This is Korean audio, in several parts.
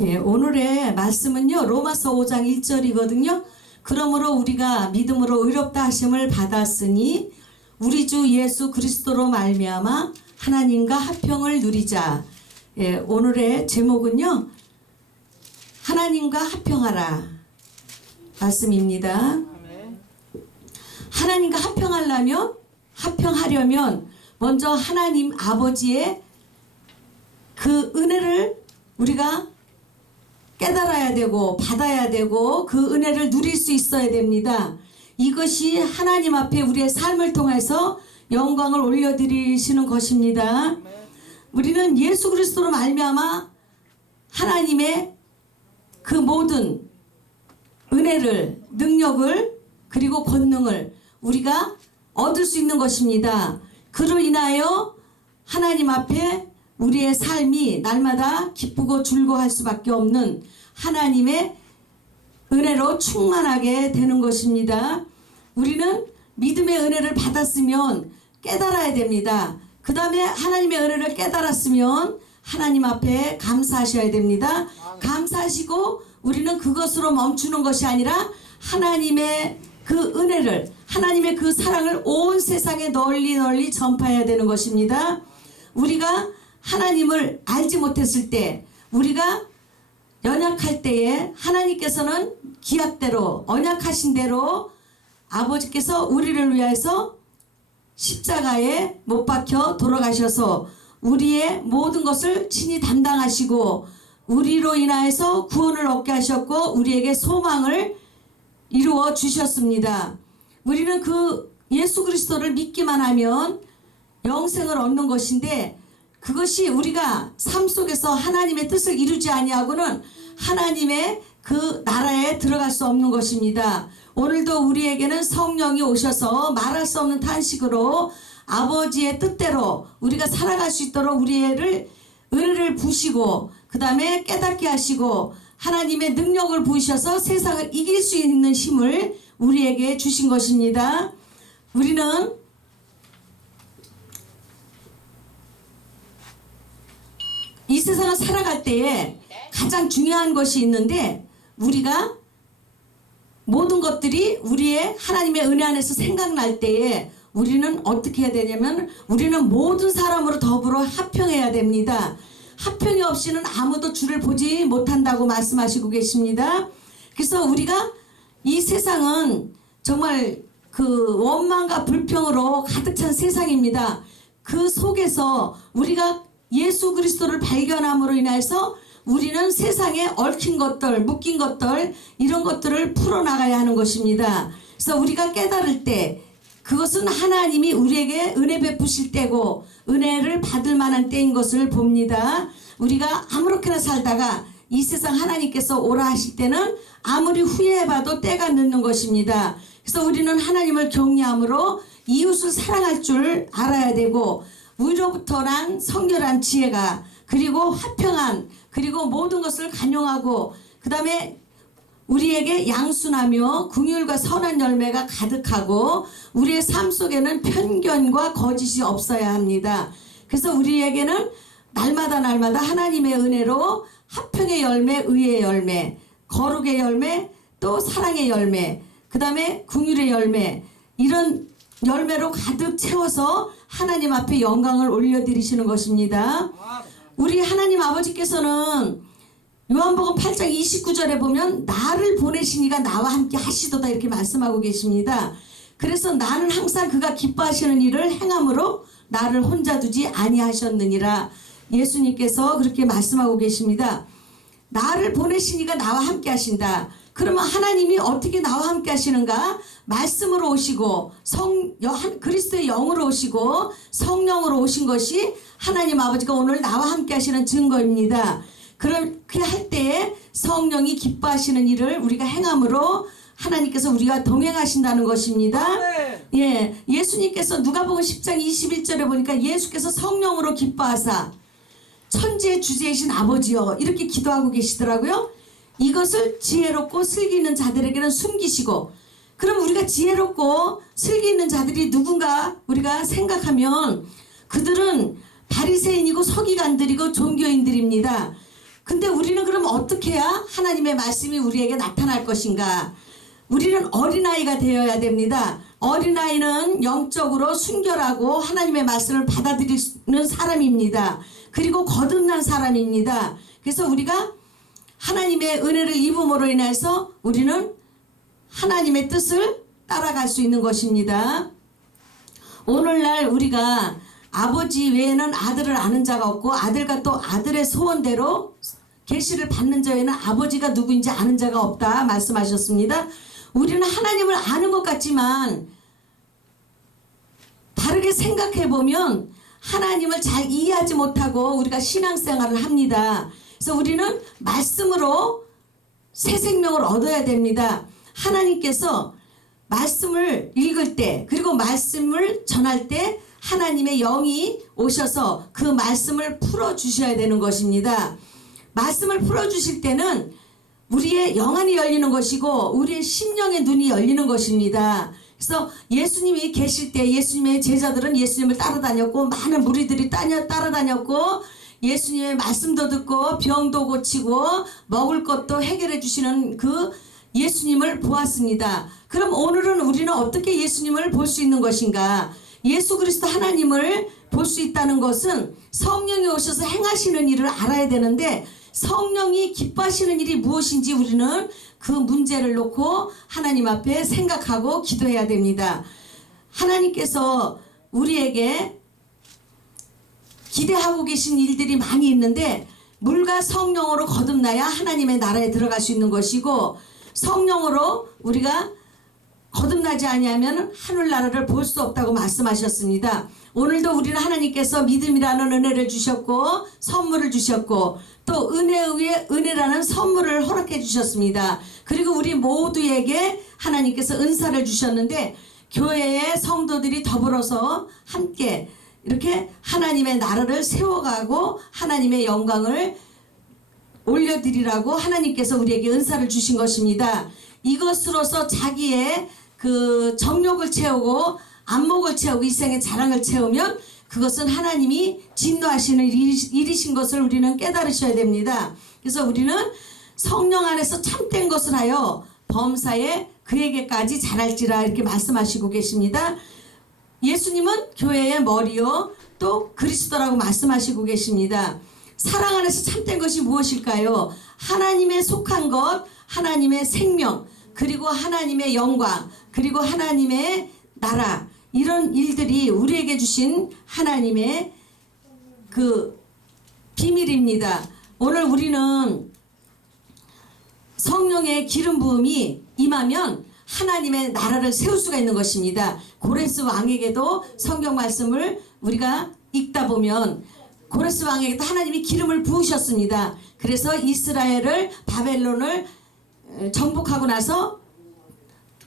예, 오늘의 말씀은요, 로마서 5장 1절이거든요. 그러므로 우리가 믿음으로 의롭다 하심을 받았으니 우리 주 예수 그리스도로 말미암아 하나님과 화평을 누리자. 예, 오늘의 제목은요, 하나님과 화평하라 말씀입니다. 하나님과 화평하려면 먼저 하나님 아버지의 그 은혜를 우리가 깨달아야 되고 받아야 되고 그 은혜를 누릴 수 있어야 됩니다. 이것이 하나님 앞에 우리의 삶을 통해서 영광을 올려드리시는 것입니다. 우리는 예수 그리스도로 말미암아 하나님의 그 모든 은혜를, 능력을, 그리고 권능을 우리가 얻을 수 있는 것입니다. 그로 인하여 하나님 앞에 우리의 삶이 날마다 기쁘고 즐거워할 수밖에 없는 하나님의 은혜로 충만하게 되는 것입니다. 우리는 믿음의 은혜를 받았으면 깨달아야 됩니다. 그 다음에 하나님의 은혜를 깨달았으면 하나님 앞에 감사하셔야 됩니다. 감사하시고 우리는 그것으로 멈추는 것이 아니라 하나님의 그 은혜를, 하나님의 그 사랑을 온 세상에 널리 전파해야 되는 것입니다. 우리가 하나님을 알지 못했을 때, 우리가 연약할 때에 하나님께서는 기약대로, 언약하신 대로 아버지께서 우리를 위해서 십자가에 못 박혀 돌아가셔서 우리의 모든 것을 친히 담당하시고 우리로 인하여서 구원을 얻게 하셨고 우리에게 소망을 이루어 주셨습니다. 우리는 그 예수 그리스도를 믿기만 하면 영생을 얻는 것인데, 그것이 우리가 삶 속에서 하나님의 뜻을 이루지 아니하고는 하나님의 그 나라에 들어갈 수 없는 것입니다. 오늘도 우리에게는 성령이 오셔서 말할 수 없는 탄식으로 아버지의 뜻대로 우리가 살아갈 수 있도록 우리의 은혜를 부으시고 그 다음에 깨닫게 하시고 하나님의 능력을 부으셔서 세상을 이길 수 있는 힘을 우리에게 주신 것입니다. 우리는 이 세상을 살아갈 때에 가장 중요한 것이 있는데, 우리가 모든 것들이 우리의 하나님의 은혜 안에서 생각날 때에 우리는 어떻게 해야 되냐면 우리는 모든 사람으로 더불어 화평해야 됩니다. 화평이 없이는 아무도 주를 보지 못한다고 말씀하시고 계십니다. 그래서 우리가 이 세상은 정말 그 원망과 불평으로 가득 찬 세상입니다. 그 속에서 우리가 예수 그리스도를 발견함으로 인해서 우리는 세상에 얽힌 것들, 묶인 것들, 이런 것들을 풀어나가야 하는 것입니다. 그래서 우리가 깨달을 때 그것은 하나님이 우리에게 은혜 베푸실 때고 은혜를 받을 만한 때인 것을 봅니다. 우리가 아무렇게나 살다가 이 세상 하나님께서 오라 하실 때는 아무리 후회해봐도 때가 늦는 것입니다. 그래서 우리는 하나님을 경외함으로 이웃을 사랑할 줄 알아야 되고, 우리로부터 난 성결한 지혜가, 그리고 화평한, 그리고 모든 것을 간용하고 그 다음에 우리에게 양순하며 긍휼과 선한 열매가 가득하고 우리의 삶 속에는 편견과 거짓이 없어야 합니다. 그래서 우리에게는 날마다 하나님의 은혜로 화평의 열매, 의의 열매, 거룩의 열매, 또 사랑의 열매, 그 다음에 긍휼의 열매, 이런 열매로 가득 채워서 하나님 앞에 영광을 올려드리시는 것입니다. 우리 하나님 아버지께서는 요한복음 8장 29절에 보면 나를 보내신 이가 나와 함께 하시도다 이렇게 말씀하고 계십니다. 그래서 나는 항상 그가 기뻐하시는 일을 행함으로 나를 혼자 두지 아니하셨느니라. 예수님께서 그렇게 말씀하고 계십니다. 나를 보내신 이가 나와 함께 하신다. 그러면 하나님이 어떻게 나와 함께 하시는가? 말씀으로 오시고 그리스도의 영으로 오시고 성령으로 오신 것이 하나님 아버지가 오늘 나와 함께 하시는 증거입니다. 그렇게 할 때에 성령이 기뻐하시는 일을 우리가 행함으로 하나님께서 우리가 동행하신다는 것입니다. 예, 예수님께서 누가복음 10장 21절에 보니까 예수께서 성령으로 기뻐하사 천지의 주제이신 아버지여 이렇게 기도하고 계시더라고요. 이것을 지혜롭고 슬기 있는 자들에게는 숨기시고, 그럼 우리가 지혜롭고 슬기 있는 자들이 누군가 우리가 생각하면 그들은 바리새인이고 서기관들이고 종교인들입니다. 근데 우리는 그럼 어떻게 해야 하나님의 말씀이 우리에게 나타날 것인가? 우리는 어린아이가 되어야 됩니다. 어린아이는 영적으로 순결하고 하나님의 말씀을 받아들이는 사람입니다. 그리고 거듭난 사람입니다. 그래서 우리가 하나님의 은혜를 입음으로 인해서 우리는 하나님의 뜻을 따라갈 수 있는 것입니다. 오늘날 우리가 아버지 외에는 아들을 아는 자가 없고 아들과 또 아들의 소원대로 계시를 받는 자에는 아버지가 누구인지 아는 자가 없다 말씀하셨습니다. 우리는 하나님을 아는 것 같지만 다르게 생각해 보면 하나님을 잘 이해하지 못하고 우리가 신앙생활을 합니다. 그래서 우리는 말씀으로 새 생명을 얻어야 됩니다. 하나님께서 말씀을 읽을 때 그리고 말씀을 전할 때 하나님의 영이 오셔서 그 말씀을 풀어주셔야 되는 것입니다. 말씀을 풀어주실 때는 우리의 영안이 열리는 것이고 우리의 심령의 눈이 열리는 것입니다. 그래서 예수님이 계실 때 예수님의 제자들은 예수님을 따라다녔고 많은 무리들이 따라다녔고 예수님의 말씀도 듣고 병도 고치고 먹을 것도 해결해 주시는 그 예수님을 보았습니다. 그럼 오늘은 우리는 어떻게 예수님을 볼 수 있는 것인가? 예수 그리스도 하나님을 볼 수 있다는 것은 성령이 오셔서 행하시는 일을 알아야 되는데 성령이 기뻐하시는 일이 무엇인지 우리는 그 문제를 놓고 하나님 앞에 생각하고 기도해야 됩니다. 하나님께서 우리에게 기대하고 계신 일들이 많이 있는데 물과 성령으로 거듭나야 하나님의 나라에 들어갈 수 있는 것이고 성령으로 우리가 거듭나지 아니하면 하늘나라를 볼 수 없다고 말씀하셨습니다. 오늘도 우리는 하나님께서 믿음이라는 은혜를 주셨고 선물을 주셨고 또 은혜 위에 은혜라는 선물을 허락해 주셨습니다. 그리고 우리 모두에게 하나님께서 은사를 주셨는데 교회의 성도들이 더불어서 함께 이렇게 하나님의 나라를 세워가고 하나님의 영광을 올려드리라고 하나님께서 우리에게 은사를 주신 것입니다. 이것으로서 자기의 그 정욕을 채우고 안목을 채우고 이생의 자랑을 채우면 그것은 하나님이 진노하시는 일이신 것을 우리는 깨달으셔야 됩니다. 그래서 우리는 성령 안에서 참된 것을 하여 범사에 그에게까지 잘할지라 이렇게 말씀하시고 계십니다. 예수님은 교회의 머리요 또 그리스도라고 말씀하시고 계십니다. 사랑 안에서 참된 것이 무엇일까요? 하나님의 속한 것, 하나님의 생명, 그리고 하나님의 영광, 그리고 하나님의 나라 이런 일들이 우리에게 주신 하나님의 그 비밀입니다. 오늘 우리는 성령의 기름 부음이 임하면 하나님의 나라를 세울 수가 있는 것입니다. 고레스 왕에게도 성경 말씀을 우리가 읽다 보면 고레스 왕에게도 하나님이 기름을 부으셨습니다. 그래서 이스라엘을 바벨론을 정복하고 나서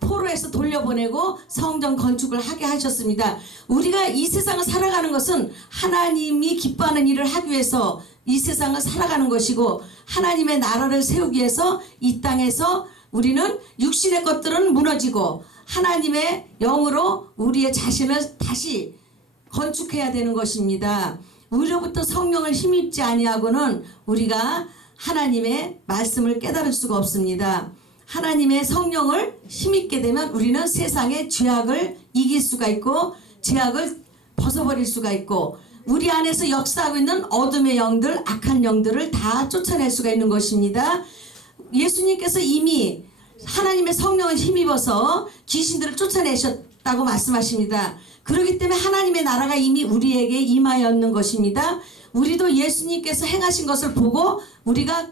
포로에서 돌려보내고 성전 건축을 하게 하셨습니다. 우리가 이 세상을 살아가는 것은 하나님이 기뻐하는 일을 하기 위해서 이 세상을 살아가는 것이고 하나님의 나라를 세우기 위해서 이 땅에서 우리는 육신의 것들은 무너지고 하나님의 영으로 우리의 자신을 다시 건축해야 되는 것입니다. 우리로부터 성령을 힘입지 아니하고는 우리가 하나님의 말씀을 깨달을 수가 없습니다. 하나님의 성령을 힘입게 되면 우리는 세상의 죄악을 이길 수가 있고 죄악을 벗어버릴 수가 있고 우리 안에서 역사하고 있는 어둠의 영들, 악한 영들을 다 쫓아낼 수가 있는 것입니다. 예수님께서 이미 하나님의 성령을 힘입어서 귀신들을 쫓아내셨다고 말씀하십니다. 그렇기 때문에 하나님의 나라가 이미 우리에게 임하였는 것입니다. 우리도 예수님께서 행하신 것을 보고 우리가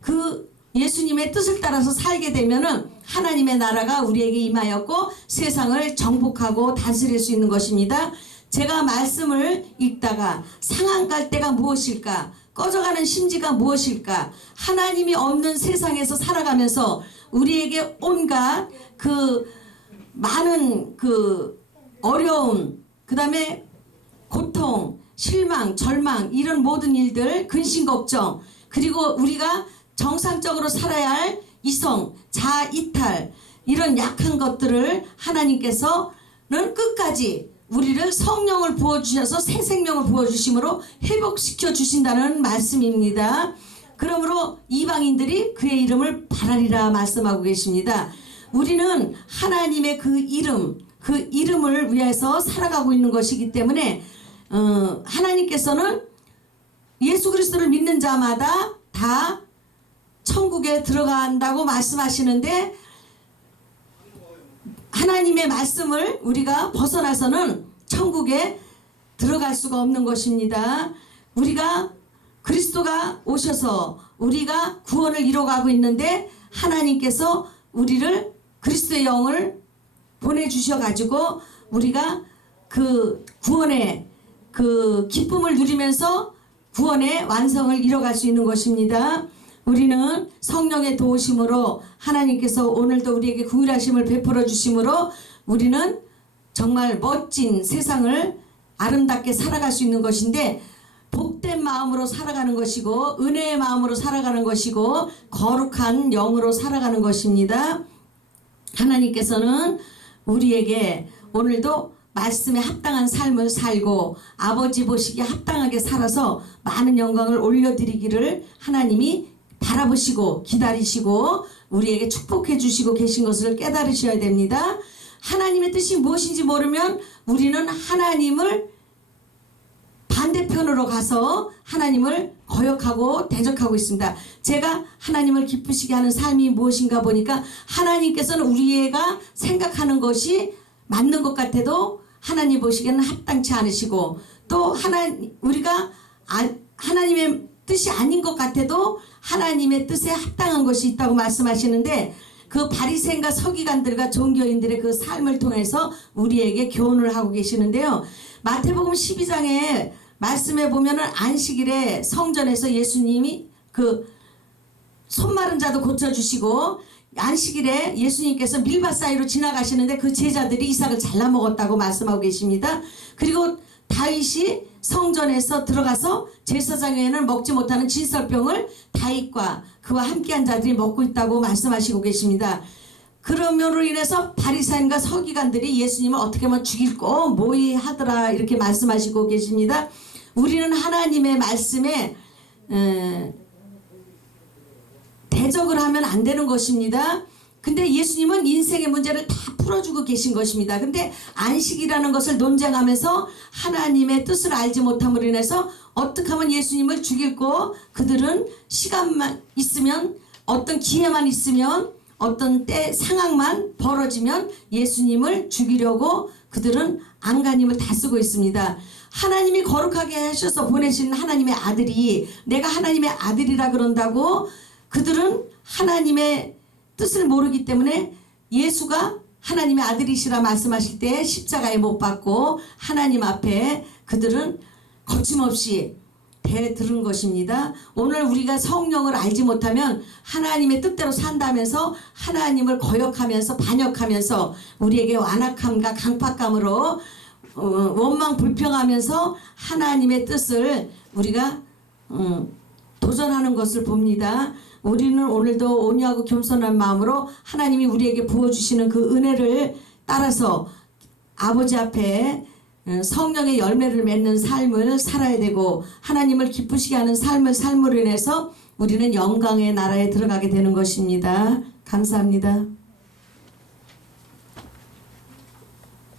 그 예수님의 뜻을 따라서 살게 되면은 하나님의 나라가 우리에게 임하였고 세상을 정복하고 다스릴 수 있는 것입니다. 제가 말씀을 읽다가 상한 갈대가 무엇일까? 꺼져가는 심지가 무엇일까? 하나님이 없는 세상에서 살아가면서 우리에게 온갖 그 많은 그 어려움, 그 다음에 고통, 실망, 절망 이런 모든 일들, 근심 걱정 그리고 우리가 정상적으로 살아야 할 이성, 자아 이탈 이런 약한 것들을 하나님께서는 끝까지 우리를 성령을 부어주셔서 새 생명을 부어주심으로 회복시켜 주신다는 말씀입니다. 그러므로 이방인들이 그의 이름을 바라리라 말씀하고 계십니다. 우리는 하나님의 그 이름을 위해서 살아가고 있는 것이기 때문에 하나님께서는 예수 그리스도를 믿는 자마다 다 천국에 들어간다고 말씀하시는데, 하나님의 말씀을 우리가 벗어나서는 천국에 들어갈 수가 없는 것입니다. 우리가 그리스도가 오셔서 우리가 구원을 이뤄가고 있는데, 하나님께서 우리를 그리스도의 영을 보내주셔가지고 우리가 그 구원의 그 기쁨을 누리면서 구원의 완성을 이뤄갈 수 있는 것입니다. 우리는 성령의 도우심으로 하나님께서 오늘도 우리에게 구일하심을 베풀어 주심으로 우리는 정말 멋진 세상을 아름답게 살아갈 수 있는 것인데, 복된 마음으로 살아가는 것이고 은혜의 마음으로 살아가는 것이고 거룩한 영으로 살아가는 것입니다. 하나님께서는 우리에게 오늘도 말씀에 합당한 삶을 살고 아버지 보시기에 합당하게 살아서 많은 영광을 올려드리기를 하나님이 바라보시고 기다리시고 우리에게 축복해 주시고 계신 것을 깨달으셔야 됩니다. 하나님의 뜻이 무엇인지 모르면 우리는 하나님을 반대편으로 가서 하나님을 거역하고 대적하고 있습니다. 제가 하나님을 기쁘시게 하는 삶이 무엇인가 보니까, 하나님께서는 우리가 생각하는 것이 맞는 것 같아도 하나님 보시기에는 합당치 않으시고, 또 우리가 하나님의 뜻이 아닌 것 같아도 하나님의 뜻에 합당한 것이 있다고 말씀하시는데, 그 바리새인과 서기관들과 종교인들의 그 삶을 통해서 우리에게 교훈을 하고 계시는데요. 마태복음 12장에 말씀해 보면은 안식일에 성전에서 예수님이 그 손마른 자도 고쳐주시고, 안식일에 예수님께서 밀밭 사이로 지나가시는데 그 제자들이 이삭을 잘라 먹었다고 말씀하고 계십니다. 그리고 다윗이 성전에서 들어가서 제사장에는 먹지 못하는 진설병을 다윗과 그와 함께한 자들이 먹고 있다고 말씀하시고 계십니다. 그러므로 인해서 바리새인과 서기관들이 예수님을 어떻게 하면 죽이고 모의하더라 이렇게 말씀하시고 계십니다. 우리는 하나님의 말씀에 대적을 하면 안 되는 것입니다. 근데 예수님은 인생의 문제를 다 풀어주고 계신 것입니다. 근데 안식이라는 것을 논쟁하면서 하나님의 뜻을 알지 못함으로 인해서 어떻게 하면 예수님을 죽이고, 그들은 시간만 있으면, 어떤 기회만 있으면, 어떤 때 상황만 벌어지면 예수님을 죽이려고 그들은 안간힘을 다 쓰고 있습니다. 하나님이 거룩하게 하셔서 보내신 하나님의 아들이, 내가 하나님의 아들이라 그런다고 그들은 하나님의 뜻을 모르기 때문에 예수가 하나님의 아들이시라 말씀하실 때 십자가에 못 박고 하나님 앞에 그들은 거침없이 대들은 것입니다. 오늘 우리가 성령을 알지 못하면 하나님의 뜻대로 산다면서 하나님을 거역하면서 반역하면서 우리에게 완악함과 강팍감으로 원망 불평하면서 하나님의 뜻을 우리가 도전하는 것을 봅니다. 우리는 오늘도 온유하고 겸손한 마음으로 하나님이 우리에게 부어주시는 그 은혜를 따라서 아버지 앞에 성령의 열매를 맺는 삶을 살아야 되고, 하나님을 기쁘시게 하는 삶을 삶으로 인해서 우리는 영광의 나라에 들어가게 되는 것입니다. 감사합니다.